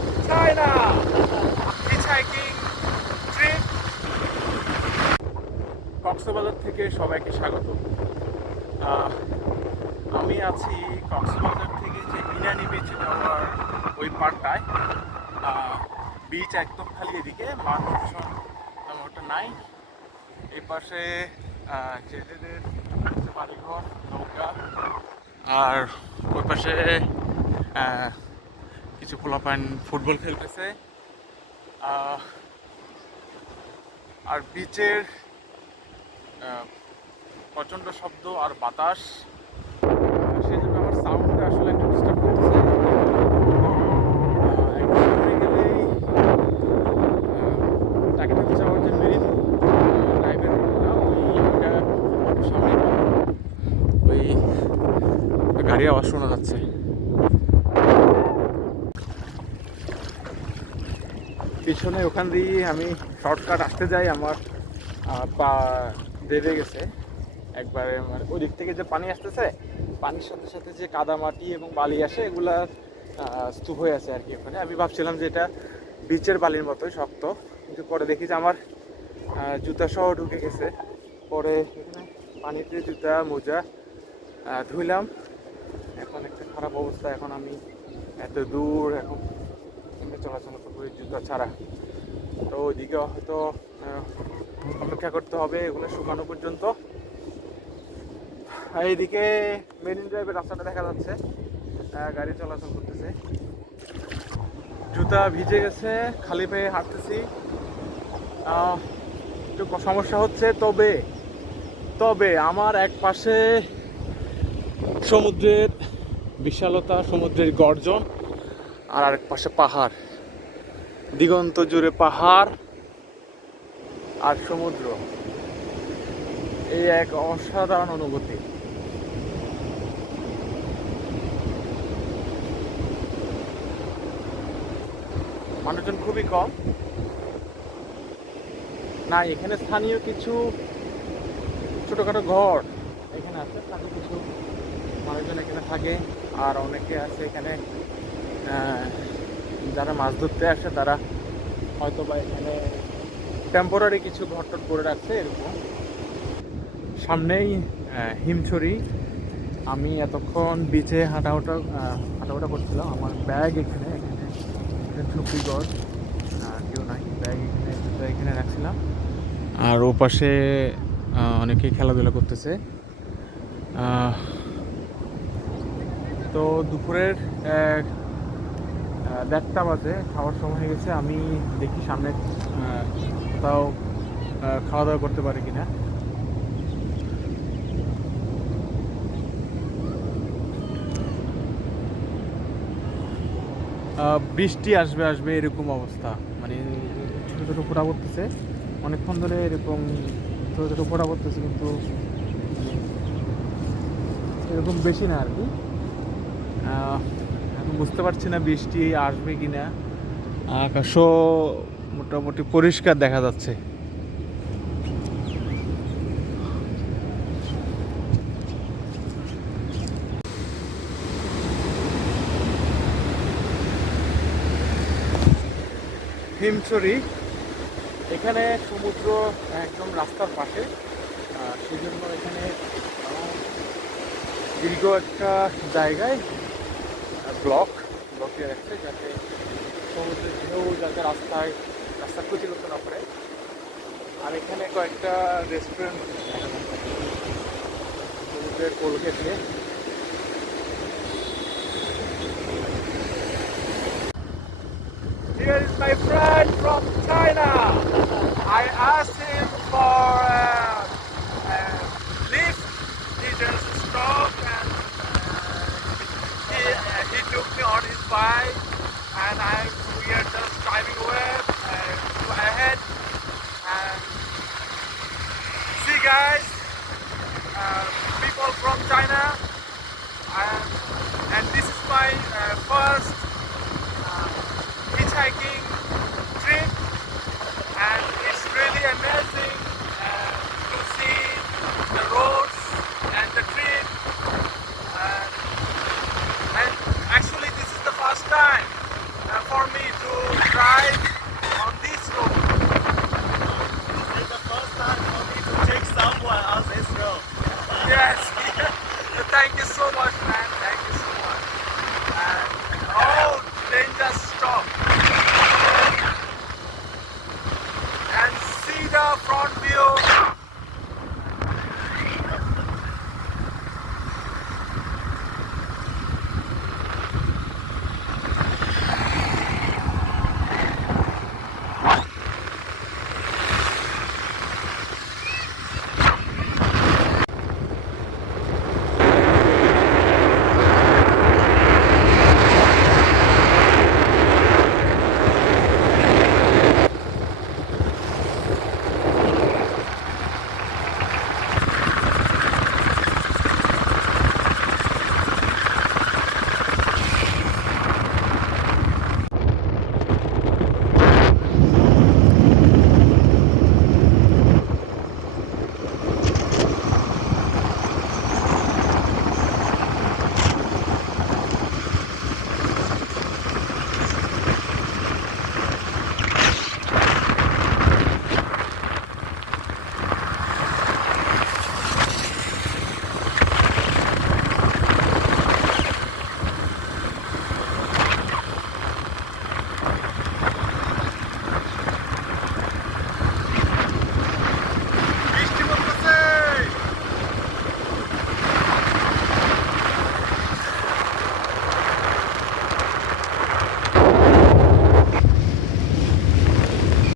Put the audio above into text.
from China. Hitchhiking trip. Cox's Bazar থেকে সবাইকে স্বাগত। আমি আছি কক্সবাজার থেকে যে ইনানি বিচে যাওয়ার ওই পার্টটায়। বিচ একদম খালি, এদিকে মানুষজন তেমনটা নাই। এই পাশে জেলেদের বাড়িঘর, নৌকা, আর ওই পাশে কিছু পোলাপান ফুটবল খেলতেছে। আর বিচের প্রচণ্ড শব্দ আর বাতাস, সেই জন্য আমার সাউন্ডটা আসলে একটু ডিস্টার্ব করতেছে। গেলেই টাকিটাকি যাওয়ার যে মেরিন ড্রাইভের ওইটা সামনে ওই গাড়ি আওয়াজ শোনা যাচ্ছে। পিছনে ওখান দিয়ে আমি শর্টকাট আসতে যাই, আমার পা দেবে গেছে একবারে। মানে ওই দিক থেকে যে পানি আসতেছে, পানির সাথে সাথে যে কাদা মাটি এবং বালি আসে, এগুলা স্তূপ হয়ে আছে আর কি ওখানে। আমি ভাবছিলাম যে এটা বিচের বালির মতোই শক্ত, কিন্তু পরে দেখি যে আমার জুতা সহ ঢুকে গেছে। পরে এখানে পানিতে জুতা মোজা ধুইলাম। এখন একটা খারাপ অবস্থা। এখন আমি এত দূর এখন চলাচল করবো জুতা ছাড়া। তো ওইদিকে হয়তো অপেক্ষা করতে হবে এগুলো শুকানো পর্যন্ত। এইদিকে মেরিন ড্রাইভের রাস্তাটা দেখা যাচ্ছে, গাড়ি চলাচল করতেছে। জুতা ভিজে গেছে, খালি পায়ে হাঁটতেছি, একটু সমস্যা হচ্ছে। তবে আমার এক পাশে সমুদ্রের বিশালতা, সমুদ্রের গর্জন, আর আরেক পাশে পাহাড়। দিগন্ত জুড়ে পাহাড় আর সমুদ্র, এই এক অসাধারণ অনুভূতি। মানুষজন খুবই কম। না, এখানে স্থানীয় কিছু ছোটখাটো ঘর এখানে আছে, স্থানীয় কিছু মানুষজন এখানে থাকে। আর অনেকে আছে এখানে যারা মাছ ধরতে আসে, তারা হয়তো বা এখানে টেম্পোরারি কিছু ঘরটর করে রাখছে এরকম। সামনেই হিমছড়ি। আমি এতক্ষণ বিচে হাঁটাওটা করছিলাম, আমার ব্যাগ এখানে ঝুঁকিগড়, কেউ নাই, ব্যাগ এখানে রাখছিলাম। আর ও পাশে অনেকে খেলাধুলা করতেছে। তো দুপুরের 1:30 বাজে, খাওয়ার সময় হয়ে গেছে। আমি দেখি সামনে কোথাও খাওয়া দাওয়া করতে পারি কিনা। বৃষ্টি আসবে এরকম অবস্থা। মানে ছোটো ছোটো ফোঁটা পড়তেছে, অনেকক্ষণ ধরে এরকম ছোটো ছোটো ফোঁটা পড়তেছে, কিন্তু এরকম বেশি না আর কি। এখন বুঝতে পারছি না বৃষ্টি আসবে কি না। আকাশও মোটামুটি পরিষ্কার দেখা যাচ্ছে। হিমছড়ি, এখানে সমুদ্র একদম রাস্তার পাশে, সেই জন্য এখানে দীর্ঘ একটা জায়গায় ব্লকে রাখছে, যাতে সমুদ্রের ঢেউ যাতে রাস্তা ক্ষতিগ্রস্ত না করে। আর এখানে কয়েকটা রেস্টুরেন্ট সমুদ্রের কোল ঘেঁষে। Here is my friend from China. I asked him for lift. He just stopped and he took me on his bike, and we are just driving away ahead. And see, guys, people from China, and this is my first hitchhiking trip, and it's really amazing. Stop.